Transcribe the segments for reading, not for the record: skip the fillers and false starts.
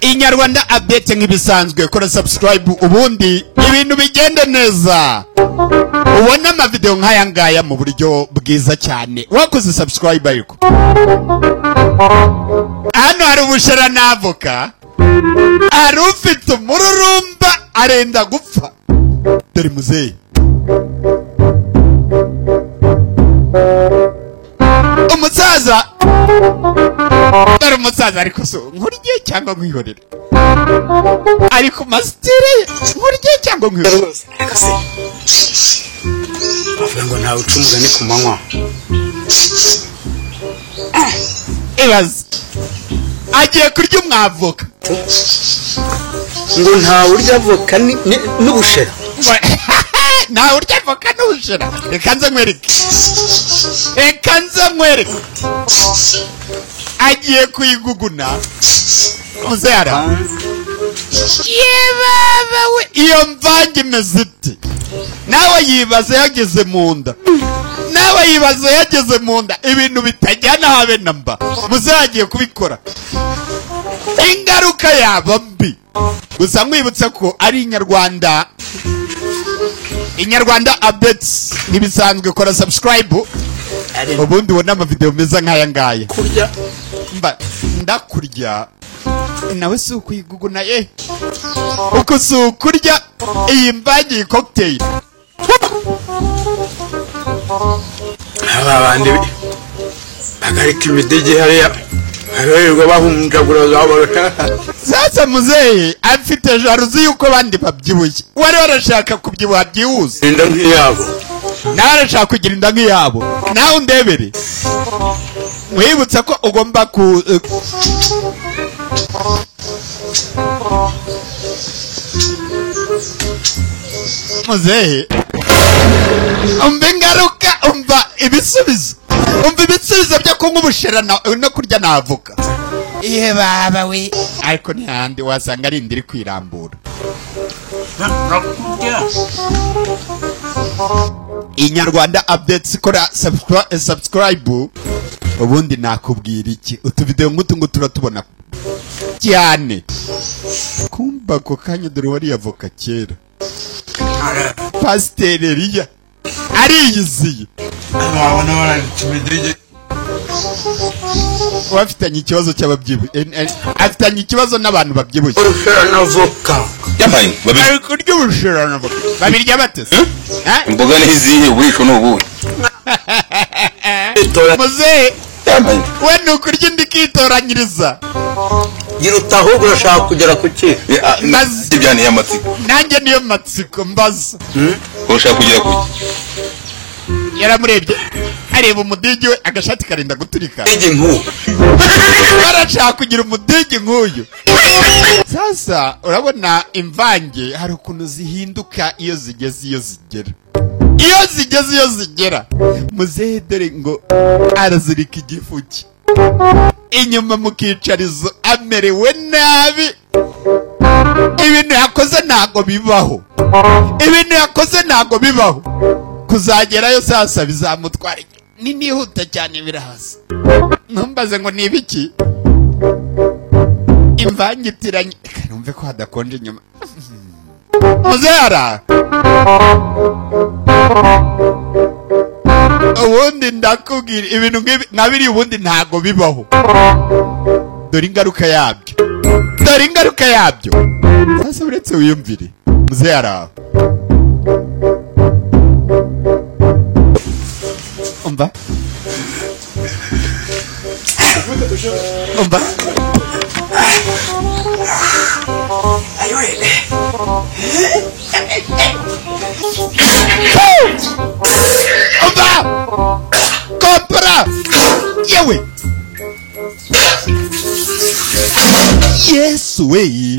Inyarwanda update nk'ibisanzwe, kora subscribe ubundi ibintu bigende neza. Ubona ama video nk'aya ngaya mu buryo bwiza cyane. Wakoze subscribe ariko. Hano hari ubushera n'avoka. Ari ufite umururumba arenda gupfa. Dore muzehe. Umusaza. Dore umusaza ariko so nkurye cyangwa nkwihorere. Ariko mastire nkurye cyangwa nkwihorere. Avuga ngo ntawe uca umugani ku manywa. Ibaze agiye kurya umwavoka Ngo ntawe urya avoka n'ubushera. Ntawe urya avoka n'ubushera. Reka nze nkwereke. Agiye kuyiguguna muzera. Yebaba we iyo mvange imeze iti. Nawe yibaze yageze mu nda. Ibintu bitajyana habe namba. Muzagiye kubikora. Ingaruka yaba mbi. Gusa mwibutse ko ari Inyarwanda updates n'ibisanzwe, kora subscribe ubundi ubona ama video meza nk'aya ngaya. Kurya ndakurya nawe si ukuyiguguna uko si ukurya iyi mvange cocktail. aba bandi bagarika imidege hariya arerwa bahumjagura zabo. Sasa muzehe afite jaruzi yuko bandi babyibuye. Wari warashaka kubyibuha byihuse. Inda nk'iyabo. Nawe arashaka kugira inda nk'iyabo. Nawe undebere. Mwibutsa ko ugomba ku muzehe umva ingaruka, umva ibisubizo byo kunywa ubushera no kurya n'avoka. Baba we ariko ntihandi wasanga ari indiri kwirambura. Inyarwanda updates, kora subscribe ubundi nakubwira iki. Utu video nk'utu turatubona cyane. Kumba ko kanya dore wari avoka kera. Pasteur Elia ariyiziye. Abana baracimidege. Wafitanye ikibazo cy'ababyibuye. Afitanye ikibazo n'abantu babyibuye. Urushera n'avoka. Yampaye babiri. Ari kurya urushera n'avoka. Babirya batese. Imboga n'izihe uburisho n'ubuhe? Muzehe Yampaye. we nukurya indi kitoranyiriza. Yiruta ahubwo urashaka kugera ku ki? Maze Ibyane y'amatsiko. nanjye niyo matsiko mbaza. Urashaka kugera ku Yaramurebye areba umudigi we agashati karinda guturika. Igi nk'uwo. Barashaka kugira umudigi nk'uyu. Sasa urabona imvange hari ukuntu zihinduka iyo zigera. Muzehe dore ngo arazirika igifuki inyuma mu kicarizo amerewe nabi. Ibintu yakoze ntago bibaho. Kuzagerayo sasa bizamutwara nihuta cyane birahaza. Numbaze ngo nibiki imvange itiranye. Numve ko hadakonje inyuma. Muzera ubundi ndakubwira ibintu nk'abiri ubundi ntago bibaho. Dore ingaruka yabyo. Sasa uretse wiyumvire Muzera. Umva kompra yewe Yesu we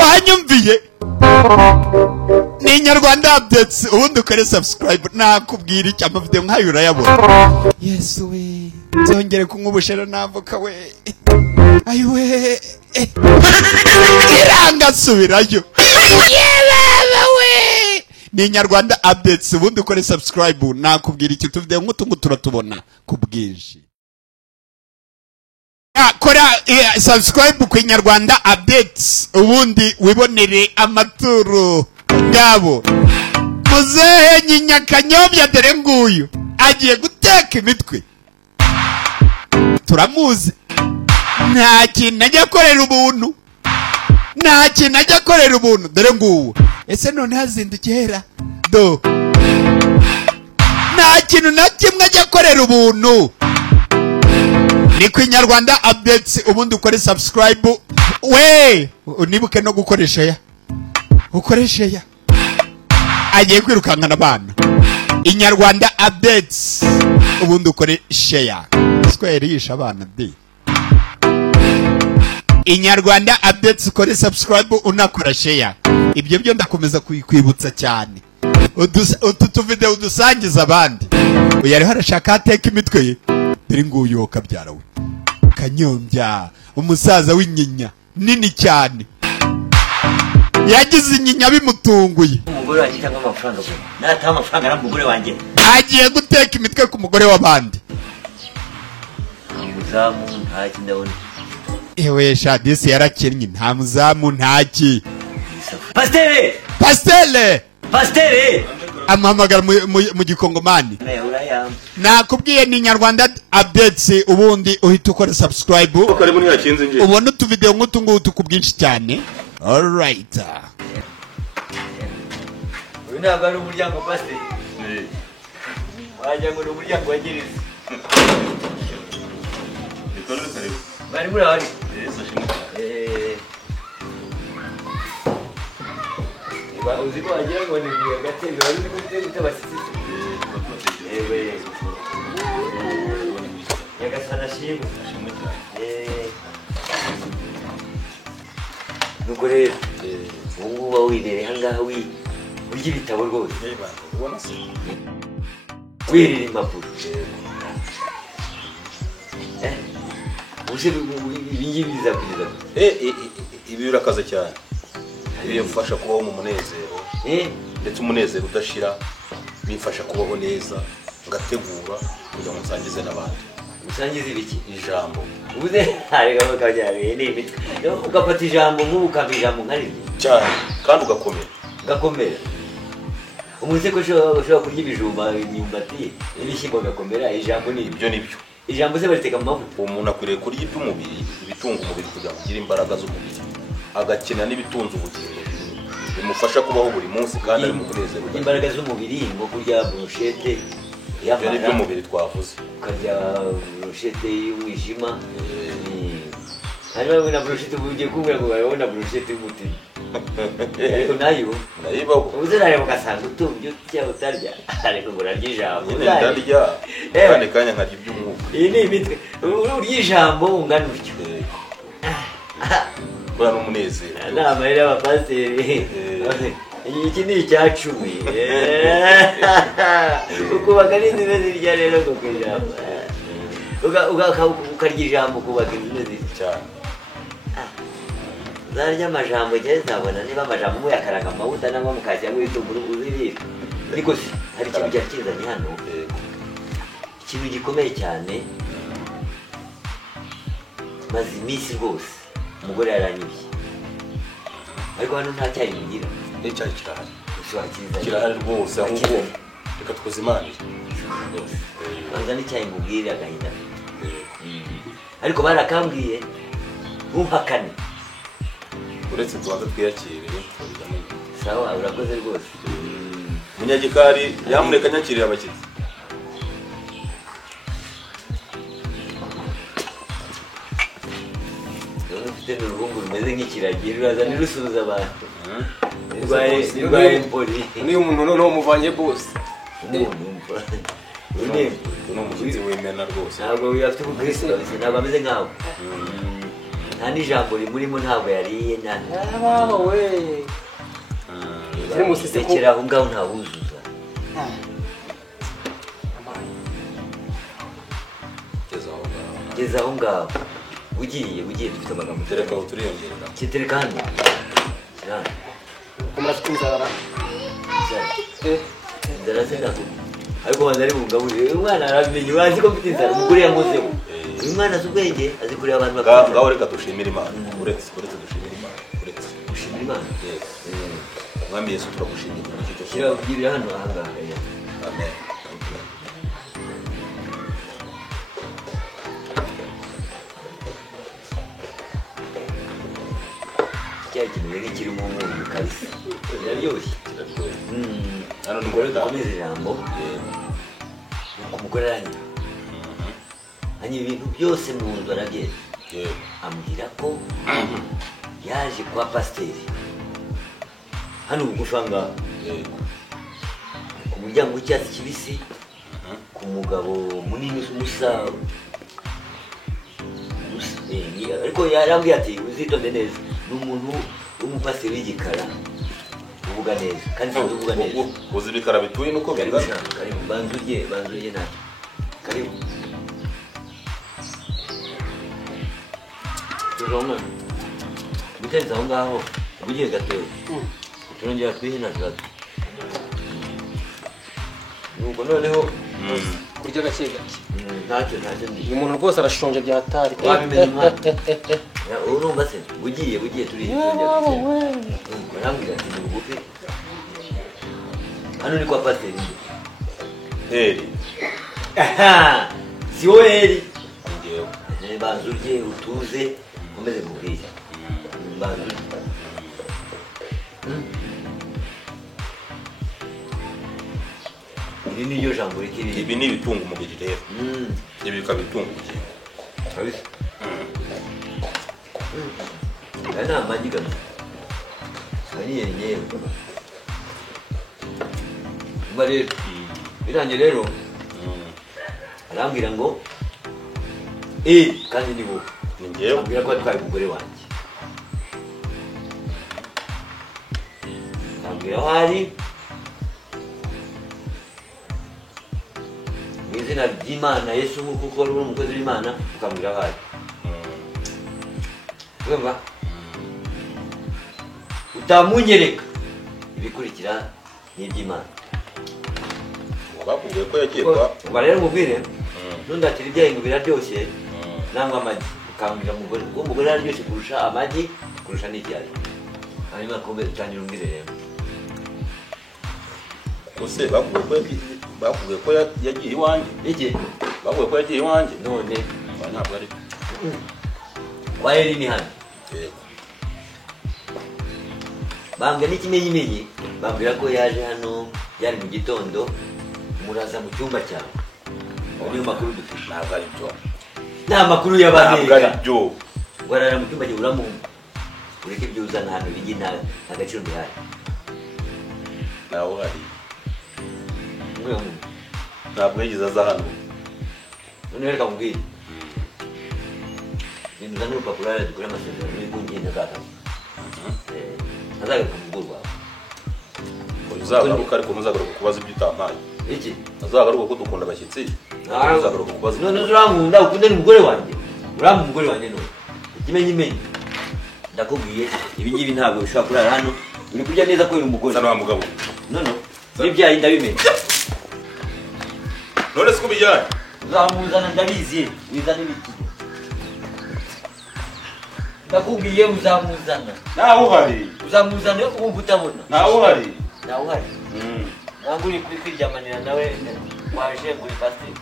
wanyumviye. Ni Inyarwanda updates ubundi ukore subscribe. Nakubwira iki ama video nk'ayo urayabona. Yesu we zongere kunywa ubushera n'avoka we. Ayiwe iranga subirayo. Baba we ni Inyarwanda updates ubundi ukore subscribe nakubwira iki tuvude nk'utungu turatubona kubwinshi kora subscribe ku Inyarwanda updates ubundi wibonere amaturo ngabo muzehe Nyinya Kanyobya dore nguyu agiye guteka imitwe turamuzi nta kintu ajya korera ubuntu dore nguwo ese none hazindukira do nta kintu na kimwe ajya korera ubuntu ni ku Inyarwanda updates ubundi ukore subscribe we unibuke no gukoresha ya agiye kwirukankana abana Inyarwanda updates ubundi ukore share square yisha abana de Inyarwanda updates ukore subscribe unakora share ibyo byo ndakomeza kwibutsa cyane utu video udusangiza abandi uyari harashaka ateka imitwe ye dore nguyu kabyara we Kanyombya umusaza w'inyinya nini cyane yagize inyinya bimutunguye umugore wanjye cyangwa amafaranga bwo nata amafaranga n'umugore wanjye agiye guteka imitwe ku mugore w'abandi muzamu ntaki ndabona ewe Shadisi yarakennye nta muzamu ntaki Pastere amuhamagara mu gikongomani nakubwiye ni Inyarwanda updates ubundi uhita ukora subscribe ubona utu video nk'utu ngutu ku bwinshi cyane alright uyu ntabwo ari umuryango Pastere wajya ngo ni umuryango wa gereza bari muri abari uzi ko wagira ngo ni agatebe wari uri gutera abasitsi nyagasana shimwe nuko rero ubu ngubu uba wibereye ahangaha urya ibitabo rwose wirira impapuro ibi ngibi bizakugeza ibi birakaze cyane bimfasha kubaho mu munezero ndetse umunezero udashira bimfasha kubaho neza ngategura kugira ngo nsangize n'abandi usangize ibiki ijambo ubuze harega bakajyanye ni imitwe ugafata ijambo nk'ubu ukava ijambo nka rimwe cyane kandi ugakomera umuze ko ushobora kurya ibijumba imyumbati n'ibishyimbo ugakomera ijambo ni ibyo ijambo se bariteka mu mavuta umuntu akwiriye kurya iby'umubiri ibitunga umubiri kugira ngo ugire imbaraga z'umubiri agakina n'ibitunze ubugingo bimufasha kubaho buri munsi kandi ari mu munezero imbaraga z'umubiri ngo kurya brochette y'amara by'umubiri twavuze ukarya brochette y'umwijima hanyuma na brochette ugiye kumubwira ngo barabona brochette y'umutima ariko nayo nayibaho ubuze nareba ugasanga utumbye utya utarya ariko ngo urarya ijambo ndarya kandi kanya nkarya iby'umwuka iyi ni imitwe urya ijambo ungana utyo kubera n'umunezero inama rero y'abapasiteri iki ni icyacumi ukubaka n'inzira zirya rero ngo ku ijambo ukarya ijambo ukubaka inzira zirya cyane zarya amajambo njyewe nzabona niba amajambo muyakaranga amavuta nangwa mukajya ngo itunguru uzirira ariko hari ikintu cyari kizanye hano ikintu gikomeye cyane maze iminsi rwose umugore yaranyibye ariko hano nta cyayi mugira icyayi kirahari rwose ahubwo reka twizimanire banza n'icyayi mubwire agahinda ariko barakambwiye ntuhakane uretse tubanza twiyakire sawa urakoze rwose munyagikari yamureka nyakirira abakiriya ufite n'uruhungu rumeze nk'ikiragi ruraza nirusuhuza abantu rwaye impoli niyo umuntu noneho umuvanye bose ni umushyitsi w'imena rwose ntabwo afite ubukristo ntabwo ameze nkawe nta n'ijambo rimurimo ntabwo yariye rekera aho ngaho ntawuzuza geza aho ngaho ugiye dufite amagambo tereka aho turiyongerera kitereka hano ko murafite inzara ndarasenda ko ariko banza ari bungaburire umwana arabimenye urazi ko mfite inzara umugore yamuzeho uyu mwana azi ubwenge azi kureba abantu bakunda ngaho reka dushimire Imana uretse dushimire Imana uretse gushimira Imana Mwami Yesu turagushimira muri icyo kira ugirira hano ahangaha amen cya kintu kiri mu munyu kabisa biraryoshye hano ni umugore dukomeze ijambo nuko umugore aranyura hanyuma ibintu byose mu nzu arabyeza ambwira ko yaje kwa pasiteri hano bugufi ahangaha ku muryango w'icyatsi kibisi ku mugabo munini umusa ariko yarambwiye ati uzitonde neza ni umuntu w'umupasiteri w'igikara uvuga neza kandi sinzi uvuga neza uzi ibikara bituye nuko bingana karibu banzurye ntacyo karibu tujomwe bitenze aho ngaho ugiye gatoya turongera twihina gato nuko noneho kurya gake gake ntacyo uyu muntu rwose arashonje bya hatari wabimenye mwana urumva se bugiye turi arambwira ati ni bugufi hano ni kwa pasiteri heri si wowe heri ngewe banzurye utuze umeze mubwire banzurye iri ni ryo jambo rikiri ibi ni ibitunga umubiri rero ibi bikaba bitunga ubugingo kabisa aya ni amagi gano aya ni yenyewe umva rero birangiye rero arambwira ngo kandi ni wowe ni ngewe ambwira ko atwaye umugore wanjye ambwira aho ari mu izina ry'Imana Yesu kuko uri umukozi w'Imana ukambwira aho ari urumva utamunyereka ibikurikira n'iby'Imana bakubwiye ko yagiye kwa uba rero mubwire ntundakire ibyayi ngo biraryoshye nangwa amagi ukambwira umugore araryoshye kurusha amagi kurusha n'ibyayi hanyuma kombe dutangira umbwire rero use bakubwiye ko yagiye iwanjye iki bakubwiye ko yagiye iwanjye none ntabwo ari kwa Heri ni hano yego bambwira n'ikimenyimenyi bambwira ko yaje hano byari mu gitondo muraza mu cyumba cyawe niyo makuru dufite ntabwo ari byo nta makuru ntabwo ari y'abaneka byo warara mu cyumba cyawe uramumva ureke ibyo uzana hano bigi nta gaciro bihari ntawe uhari umwe ntabwo yigeze aza hano none reka mubwire ibintu uzana urupapuro hariya dukore amasezerano n'ibwo ngenda azagaruka azagaruka mu rugo rwawe uzagaruka ariko ntuzagaruka kubaza ibyo utampaye iki azagaruka ko dukunda abashyitsi uzagaruka kubaza none urankunda ukunda n'umugore wanjye urampa umugore wanjye none ikimenyimenyi ndakubwiye ibi ngibi ntabwo bishobora kurara hano uri kurya neza ko uri umugore sana wa mugabo none n'ibyayi ndabimenye none siko bijyanye uzamuzana ndabizi wizana ibiti ndakubwiye uzamuzana ntawe uhari uzamuzana wumva utabona ntawe uhari nawe uhari ntabwo uri kwiryamanira nawe waje ngo uri pasiteri